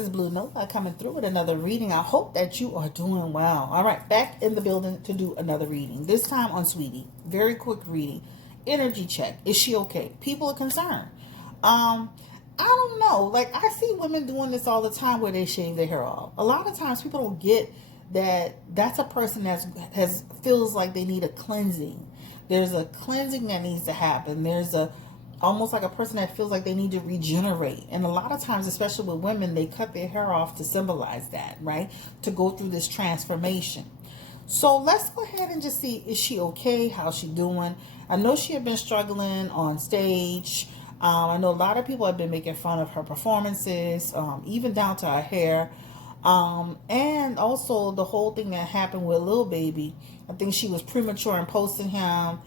is Blue Nola coming through with another reading. I hope that you are doing well. All right, back in the building to do another reading. This time on Saweetie. Very quick reading. Energy check. Is she okay? People are concerned. I don't know. Like, I see women doing this all the time where they shave their hair off. A lot of times people don't get that that's a person that feels like they need a cleansing. There's a cleansing that needs to happen. There's almost like a person that feels like they need to regenerate. And a lot of times, especially with women, they cut their hair off to symbolize that, right? To go through this transformation. So let's go ahead and just see, is she okay? How's she doing? I know she had been struggling on stage. I know a lot of people have been making fun of her performances, even down to her hair. And also the whole thing that happened with Lil Baby. I think she was premature in posting him,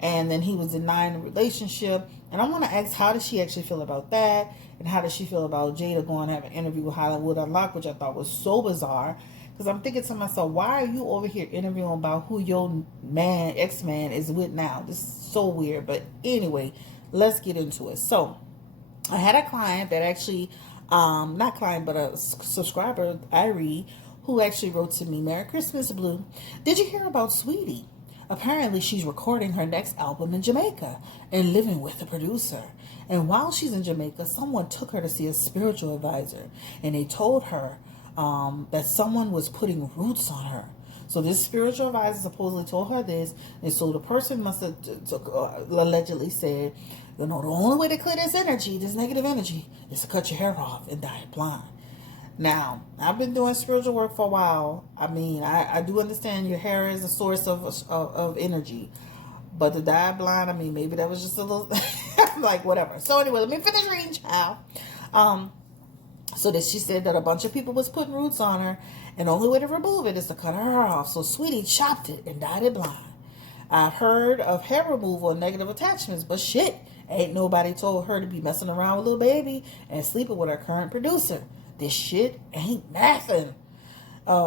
and then he was denying the relationship. And I want to ask, how does she actually feel about that? And how does she feel about Jada going to have an interview with Hollywood Unlocked, which I thought was so bizarre. Because I'm thinking to myself, why are you over here interviewing about who your ex-man is with now? This is so weird. But anyway, let's get into it. So I had a client that actually, not client, but a subscriber, Irie, who actually wrote to me, Merry Christmas, Blue. Did you hear about Saweetie? Apparently, she's recording her next album in Jamaica and living with the producer. And while she's in Jamaica, someone took her to see a spiritual advisor. And they told her that someone was putting roots on her. So this spiritual advisor supposedly told her this. And so the person must have allegedly said, you know, the only way to clear this energy, this negative energy, is to cut your hair off and dye it blonde. Now, I've been doing spiritual work for a while. I mean, I do understand your hair is a source of energy. But the dye blonde, I mean, maybe that was just a little, like, whatever. So anyway, let me finish reading, child. So that she said that a bunch of people was putting roots on her, and the only way to remove it is to cut her hair off. So Saweetie chopped it and dyed it blonde. I've heard of hair removal and negative attachments, but shit, ain't nobody told her to be messing around with Lil Baby and sleeping with her current producer. This shit ain't nothing.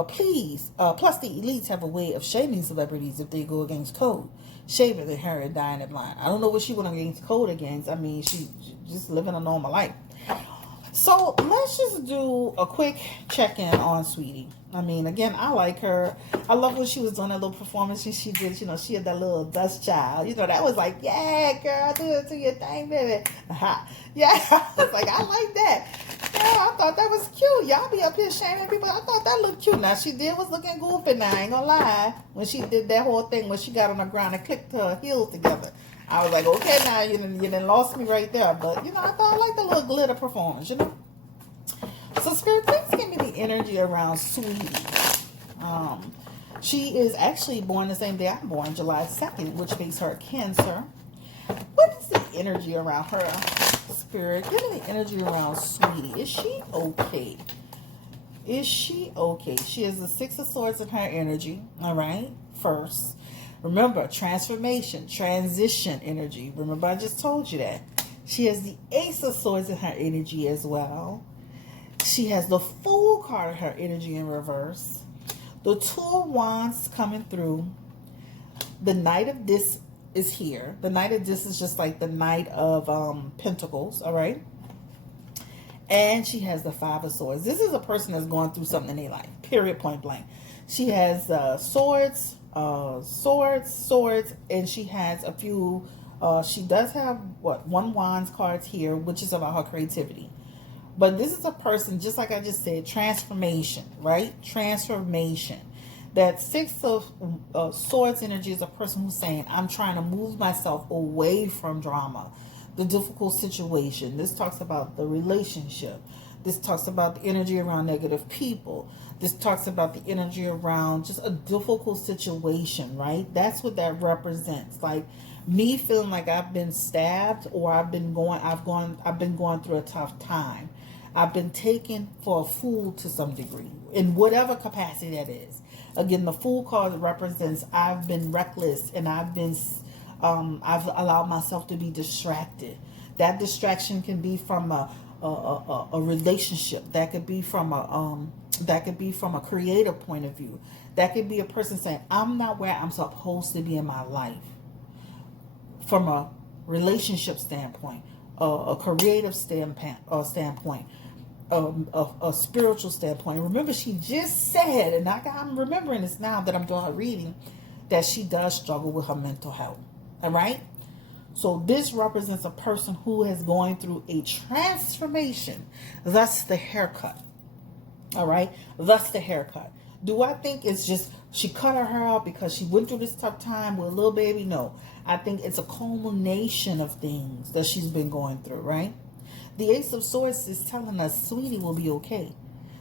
Please. Plus, the elites have a way of shaming celebrities if they go against code. Shaving their hair and dyeing it blonde. I don't know what she went against code against. I mean, she just living a normal life. So let's just do a quick check-in on Saweetie. I mean, again, I like her. I love when she was doing that little performance she did. You know, she had that little dust child. You know, that was like, yeah, girl, do it to your thing, baby. Yeah, I was like, I like that. Yeah, I thought that was cute. Y'all be up here shaming people. I thought that looked cute. Now, she was looking goofy now, I ain't gonna lie. When she did that whole thing, when she got on the ground and clicked her heels together. I was like, okay, now you done lost me right there. But, you know, I thought I liked the little glitter performance, you know. So, Spirit, please give me the energy around Saweetie. She is actually born the same day I'm born, July 2nd, which makes her a Cancer. What is the energy around her? Spirit, give me the energy around Saweetie. Is she okay? Is she okay? She has the Six of Swords in her energy, all right, first. Remember, transformation, transition energy. Remember, I just told you that. She has the Ace of Swords in her energy as well. She has the Fool card in her energy in reverse. The Two of Wands coming through. The Knight of Discs is here. The Knight of Discs is just like the Knight of Pentacles, all right? And she has the Five of Swords. This is a person that's going through something in their life, period, point blank. She has swords, and she has a few, she does have, one Wands cards here, which is about her creativity. But this is a person, just like I just said, transformation, right? Transformation. That Six of Swords energy is a person who's saying, I'm trying to move myself away from drama, the difficult situation. This talks about the relationship. This talks about the energy around negative people. This talks about the energy around just a difficult situation, right? That's what that represents. Like me feeling like I've been stabbed, or I've been going through a tough time. I've been taken for a fool to some degree, in whatever capacity that is. Again, the Fool card represents I've been reckless, and I've allowed myself to be distracted. That distraction can be from a relationship. That could be from a creative point of view. That could be a person saying, I'm not where I'm supposed to be in my life. From a relationship standpoint, a creative standpoint. a spiritual standpoint. And remember, she just said, and I'm remembering this now that I'm doing her reading, that she does struggle with her mental health. All right? So this represents a person who is going through a transformation. Thus the haircut. All right? Thus the haircut. Do I think it's just she cut her hair out because she went through this tough time with a little baby? No. I think it's a culmination of things that she's been going through, right? The Ace of Swords is telling us Sweetie will be okay.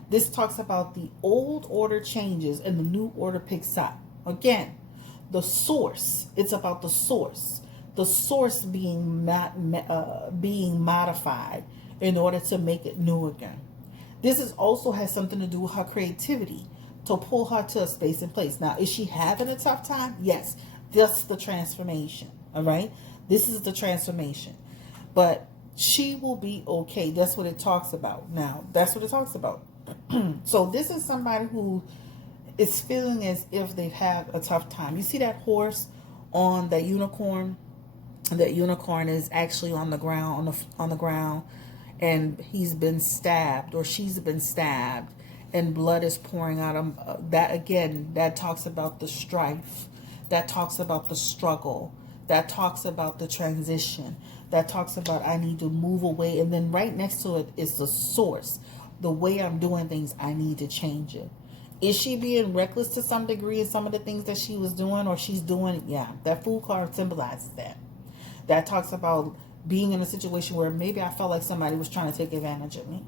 This talks about the old order changes and the new order picks up. Again, the source. It's about the source. The source being modified in order to make it new again. This also has something to do with her creativity, to pull her to a space and place. Now, is she having a tough time? Yes. That's the transformation. All right? This is the transformation. But she will be okay. That's what it talks about. Now, that's what it talks about. So this is somebody who is feeling as if they've had a tough time. You see that horse on that unicorn? That unicorn is actually on the ground, on the ground, and he's been stabbed, or she's been stabbed, and blood is pouring out of that. Again, that talks about the strife. That talks about the struggle. That talks about the transition. That talks about I need to move away. And then right next to it is the source. The way I'm doing things, I need to change it. Is she being reckless to some degree in some of the things that she was doing or she's doing? Yeah, that Fool card symbolizes that. That talks about being in a situation where maybe I felt like somebody was trying to take advantage of me.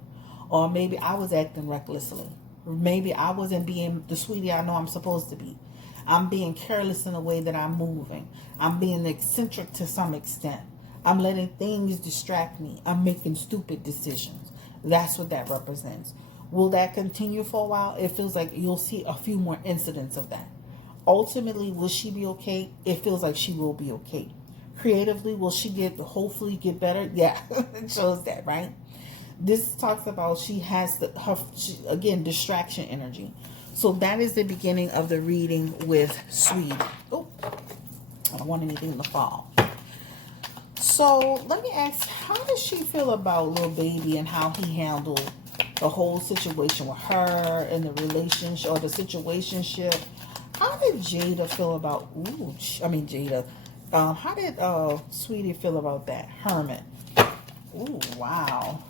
Or maybe I was acting recklessly. Or maybe I wasn't being the sweetie I know I'm supposed to be. I'm being careless in the way that I'm moving. I'm being eccentric to some extent. I'm letting things distract me. I'm making stupid decisions. That's what that represents. Will that continue for a while? It feels like you'll see a few more incidents of that. Ultimately, will she be okay? It feels like she will be okay. Creatively, will she hopefully get better? Yeah, it shows that, right? This talks about she has again, distraction energy. So that is the beginning of the reading with Sweetie. Oh, I don't want anything to fall. So let me ask, how does she feel about little baby and how he handled the whole situation with her and the relationship or the situationship? How did Jada feel about, Jada, how did Sweetie feel about that? Hermit. Ooh, wow.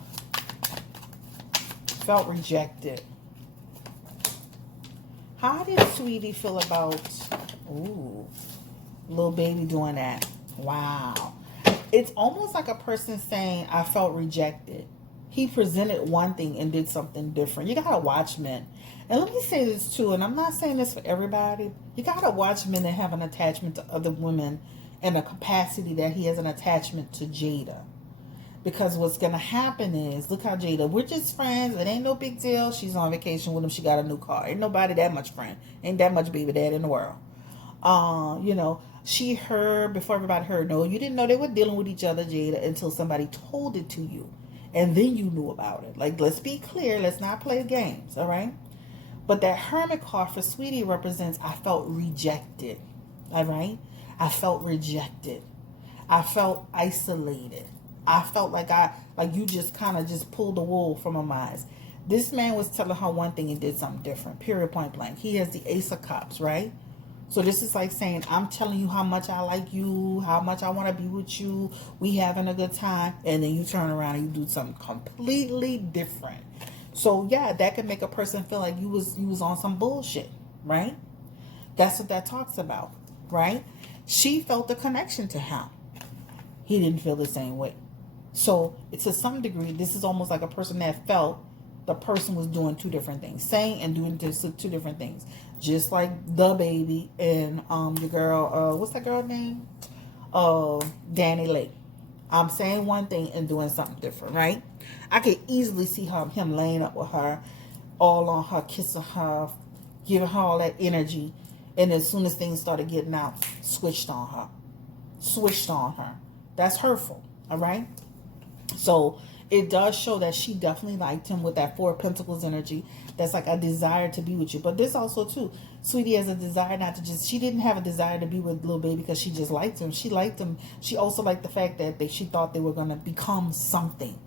Felt rejected. How did Sweetie feel about, little baby doing that? Wow. It's almost like a person saying, I felt rejected. He presented one thing and did something different. You got to watch men. And let me say this too, and I'm not saying this for everybody. You got to watch men that have an attachment to other women in a capacity that he has an attachment to Jada. Because what's going to happen is, look how Jada, we're just friends. It ain't no big deal. She's on vacation with him. She got a new car. Ain't nobody that much friend. Ain't that much baby dad in the world. She heard, before everybody heard, no, you didn't know they were dealing with each other, Jada, until somebody told it to you. And then you knew about it. Like, let's be clear. Let's not play games, all right? But that Hermit card for Sweetie represents I felt rejected, all right? I felt rejected. I felt isolated. I felt like you just kind of just pulled the wool from my eyes. This man was telling her one thing and did something different, period, point blank. He has the Ace of Cups, right? So this is like saying, I'm telling you how much I like you, how much I want to be with you, we having a good time, and then you turn around and you do something completely different. So yeah, that could make a person feel like you was on some bullshit, right? That's what that talks about, right? She felt the connection to him. He didn't feel the same way. So to some degree, this is almost like a person that felt the person was doing two different things, saying and doing two different things. Just like the baby and your girl, what's that girl name? Danny Lake. I'm saying one thing and doing something different, right? I could easily see him laying up with her, all on her, kissing her, giving her all that energy, and as soon as things started getting out, switched on her. That's hurtful, all right? So it does show that she definitely liked him with that Four of Pentacles energy. That's like a desire to be with you. But this also too, Sweetie has a desire not to just, she didn't have a desire to be with little baby because she just liked him. She liked him. She also liked the fact that she thought they were going to become something.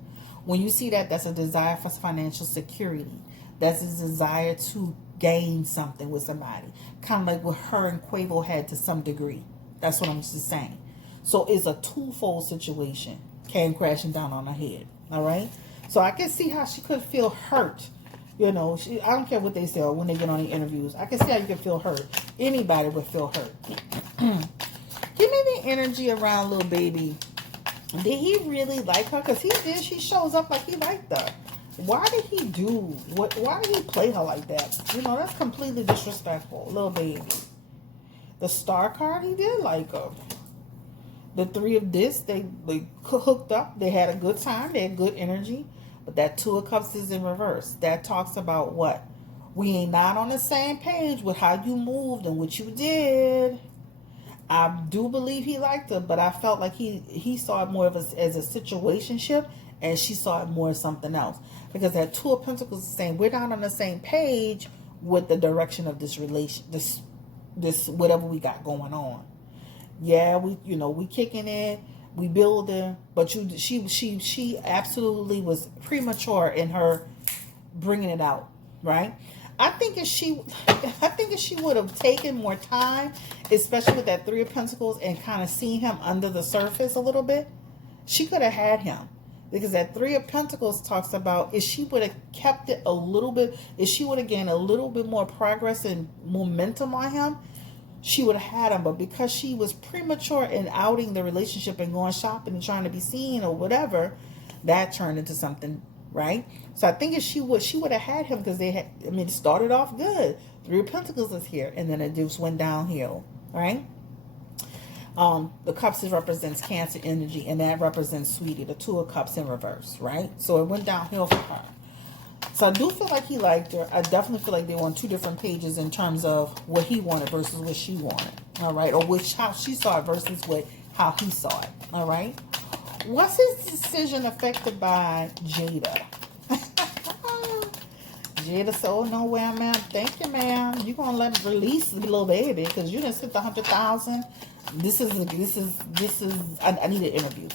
When you see that, that's a desire for financial security. That's a desire to gain something with somebody. Kind of like what her and Quavo had to some degree. That's what I'm just saying. So it's a twofold situation. Came crashing down on her head. All right? So I can see how she could feel hurt. You know, I don't care what they say or when they get on the interviews. I can see how you can feel hurt. Anybody would feel hurt. Give me the energy around little baby. Did he really like her? Because he did. She shows up like he liked her. Why did he do what? Why did he play her like that? You know, that's completely disrespectful. Little baby. The star card, he did like her. The three of this, they hooked up. They had a good time. They had good energy. But that Two of Cups is in reverse. That talks about what? We ain't not on the same page with how you moved and what you did. I do believe he liked her, but I felt like he saw it more of as a situationship, and she saw it more as something else. Because that Two of Pentacles is saying we're not on the same page with the direction of this relation, this whatever we got going on. Yeah, we kicking it, we building, but she absolutely was premature in her bringing it out, right? I think if she would have taken more time, especially with that Three of Pentacles, and kind of seen him under the surface a little bit, she could have had him. Because that Three of Pentacles talks about if she would have kept it a little bit, if she would have gained a little bit more progress and momentum on him, she would have had him. But because she was premature in outing the relationship and going shopping and trying to be seen or whatever, that turned into something, right? So I think if she would have had him, because it started off good. Three of Pentacles is here, and then it just went downhill, right? The Cups represents Cancer energy, and that represents Sweetie, the Two of Cups in reverse, right? So it went downhill for her. So I do feel like he liked her. I definitely feel like they were on two different pages in terms of what he wanted versus what she wanted, all right? Or how she saw it versus how he saw it, all right? Was his decision affected by Jada? Jada said, "Oh no, ma'am. Thank you, ma'am. You're gonna let me release the little baby because you didn't spend the 100,000. This is. I need an interview.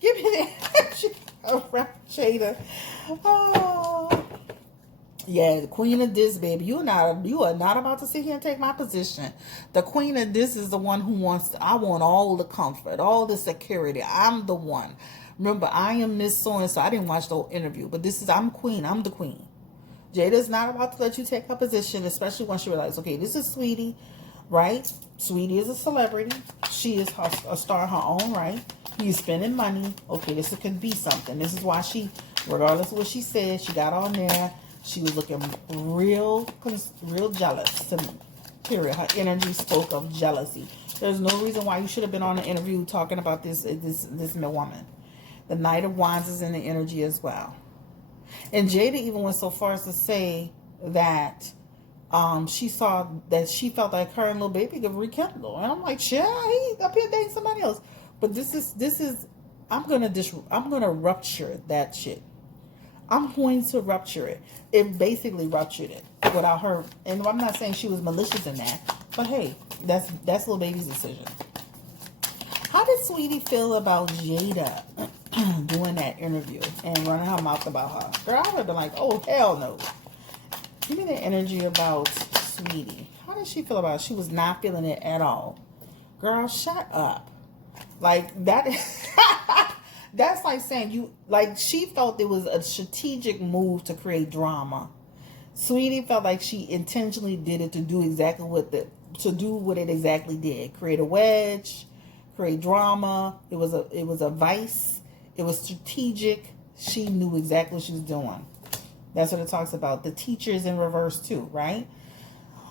Give me the energy around Jada. Oh, yeah, the Queen of this, baby. You are not about to sit here and take my position. The Queen of this is the one who wants. I want all the comfort, all the security. I'm the one. Remember, I am Miss So-and-so. I didn't watch the whole interview, but I'm Queen. I'm the Queen. Jada's not about to let you take her position, especially once you realize, okay, this is Sweetie, right? Sweetie is a celebrity. She is a star in her own right. He's spending money. Okay, this could be something. This is why she, regardless of what she said, she got on there. She was looking real jealous to me. Period. Her energy spoke of jealousy. There's no reason why you should have been on an interview talking about this woman. The Knight of Wands is in the energy as well. And Jada even went so far as to say that she felt like her and little baby could rekindle. And I'm like, yeah, he up here dating somebody else. But this is I'm gonna rupture that shit. I'm going to rupture it. It basically ruptured it without her. And I'm not saying she was malicious in that, but hey, that's little baby's decision. How did Sweetie feel about Jada doing that interview and running her mouth about her? Girl, I would have been like, oh, hell no. Give me the energy about Sweetie. How did she feel about it? She was not feeling it at all. Girl, shut up. Like, that that's like saying she felt it was a strategic move to create drama. Sweetie felt like she intentionally did it to do exactly what it exactly did. Create a wedge, create drama. It was a vice. It was strategic. She knew exactly what she was doing. That's what it talks about. The teacher's in reverse too, right?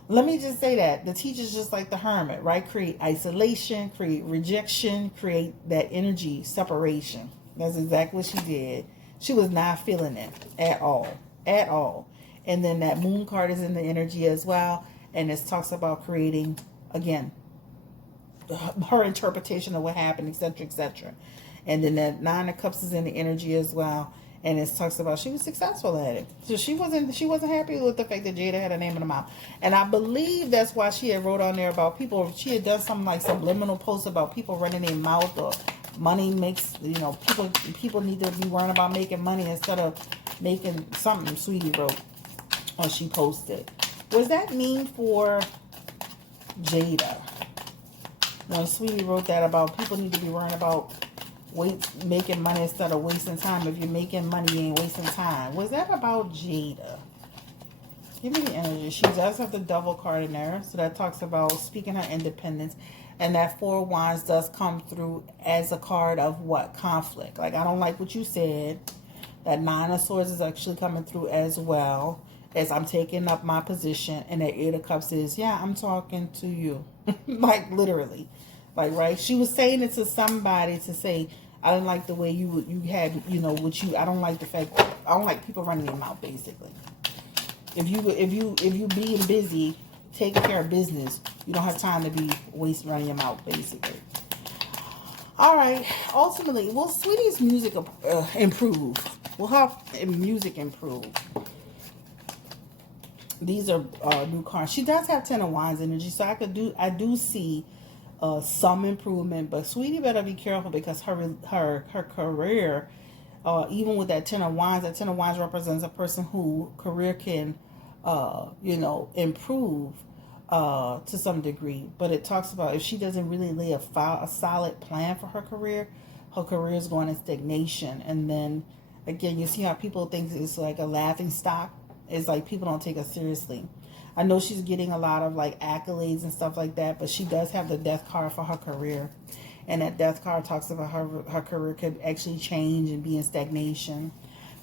Let me just say that. The teacher's just like the hermit, right? Create isolation, create rejection, create that energy separation. That's exactly what she did. She was not feeling it at all. At all. And then that moon card is in the energy as well. And it talks about creating, again, her interpretation of what happened, etc., etc. And then that Nine of Cups is in the energy as well. And it talks about she was successful at it. So she wasn't happy with the fact that Jada had a name in the mouth. And I believe that's why she had wrote on there about people. She had done something like subliminal posts about people running their mouth or Money makes, you know, people need to be worrying about making money instead of making something. Sweetie wrote, or she posted. Was that mean for Jada? When Sweetie wrote that about people need to be worrying about making money instead of wasting time. If you're making money, you ain't wasting time. Was that about Jada? Give me the energy. She does have the Devil card in there. So that talks about speaking her independence. And that Four of Wands does come through as a card of what? Conflict. Like, I don't like what you said. That Nine of Swords is actually coming through as well. As I'm taking up my position. And that Eight of Cups is, yeah, I'm talking to you. Like, literally. Like, right? She was saying it to somebody to say, I didn't like the way you had, you know, I don't like the fact, I don't like people running their mouth, basically. If you being busy, taking care of business, you don't have time to be running your mouth, basically. All right. Ultimately, will Sweetie's music improve? Will her music improve? These are new cards. She does have Ten of Wands energy, so I do see some improvement. But Sweetie better be careful because her career, even with that Ten of Wands represents a person who career can, you know, improve to some degree. But it talks about if she doesn't really lay a solid plan for her career is going in stagnation. And then again, you see how people think it's like a laughing stock. It's like people don't take her seriously. I know she's getting a lot of like accolades and stuff like that, but she does have the Death card for her career. And that Death card talks about her career could actually change and be in stagnation.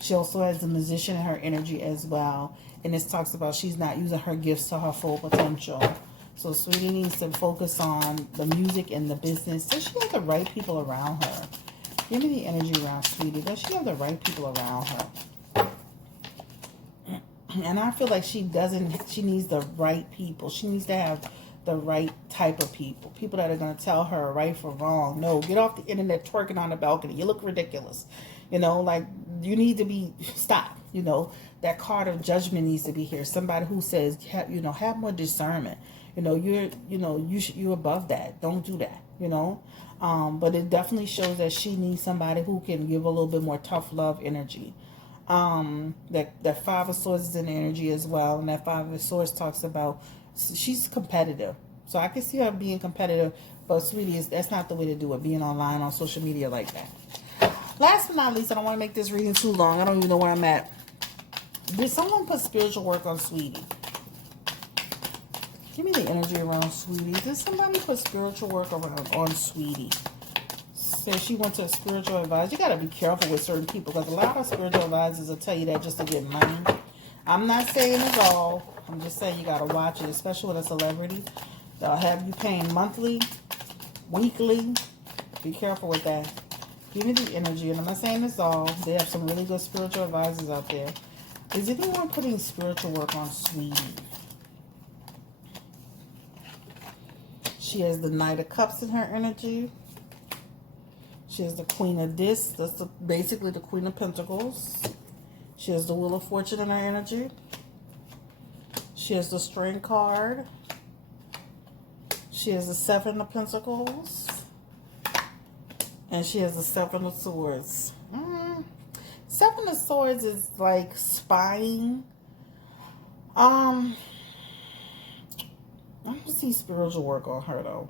She also has the Musician in her energy as well. And this talks about she's not using her gifts to her full potential. So Sweetie needs to focus on the music and the business. Does she have the right people around her? Give me the energy around Sweetie. Does she have the right people around her? And I feel like she needs the right people. She needs to have the right type of people. People that are going to tell her right from wrong. No, get off the internet twerking on the balcony. You look ridiculous. You know, like, you need to be, stop. You know, that card of judgment needs to be here. Somebody who says, you know, have more discernment. You know, you're above that. Don't do that, you know. But it definitely shows that she needs somebody who can give a little bit more tough love energy. That Five of Swords is in energy as well, and that Five of Swords talks about she's competitive, so I can see her being competitive. But Sweetie, that's not the way to do it. Being online on social media like that. Last but not least, I don't want to make this reading too long. I don't even know where I'm at. Did someone put spiritual work on Sweetie? Give me the energy around Sweetie. Did somebody put spiritual work on Sweetie? Says she went to a spiritual advisor. You got to be careful with certain people because a lot of spiritual advisors will tell you that just to get money. I'm not saying it's all. I'm just saying you got to watch it, especially with a celebrity. They'll have you paying monthly, weekly. Be careful with that. Give me the energy. And I'm not saying it's all. They have some really good spiritual advisors out there. Is anyone putting spiritual work on Sweetie? She has the Knight of Cups in her energy. She has the Queen of Discs. That's basically the Queen of Pentacles. She has the Wheel of Fortune in her energy. She has the String card. She has the Seven of Pentacles. And she has the Seven of Swords. Seven of Swords is like spying. I don't see spiritual work on her though.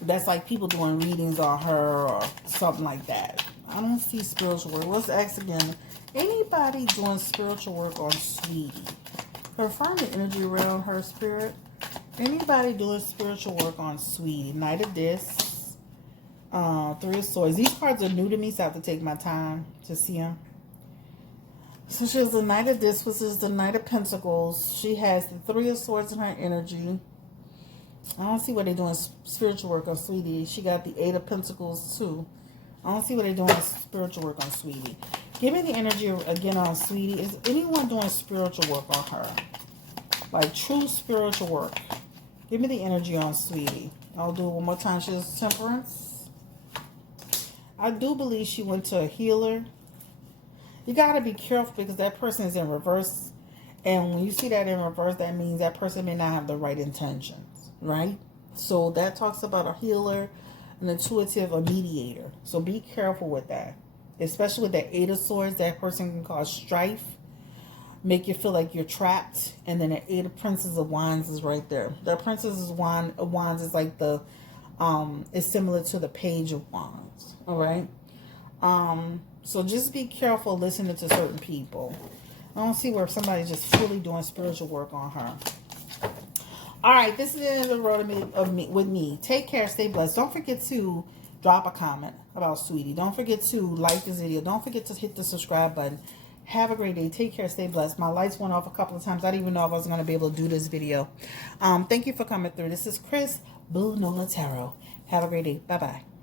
That's like people doing readings on her or something like that. I don't see spiritual work. Let's ask again. Anybody doing spiritual work on Sweetie? Confirm the energy around her spirit. Anybody doing spiritual work on Sweetie? Knight of Discs. Three of Swords. These cards are new to me, so I have to take my time to see them. So she has the Knight of Discs, which is the Knight of Pentacles. She has the Three of Swords in her energy. I don't see what they're doing spiritual work on Sweetie. She got the Eight of Pentacles too. I don't see what they're doing spiritual work on Sweetie. Give me the energy again on Sweetie. Is anyone doing spiritual work on her? Like true spiritual work. Give me the energy on Sweetie. I'll do it one more time. She has Temperance. I do believe she went to a healer. You got to be careful because that person is in reverse. And when you see that in reverse, that means that person may not have the right intentions. Right? So that talks about a healer. an intuitive, a mediator. So be careful with that. Especially with that Eight of Swords, that person can cause strife, make you feel like you're trapped. And then the Eight of Princes of Wands is right there. The Princess of Wands is like the, is similar to the Page of Wands. All right. So just be careful listening to certain people. I don't see where somebody's just fully doing spiritual work on her. All right, this is the end of the road with me. Take care, stay blessed. Don't forget to drop a comment about Saweetie. Don't forget to like this video. Don't forget to hit the subscribe button. Have a great day. Take care, stay blessed. My lights went off a couple of times. I didn't even know if I was going to be able to do this video. Thank you for coming through. This is Chris, Blue Nola Tarot. Have a great day. Bye-bye.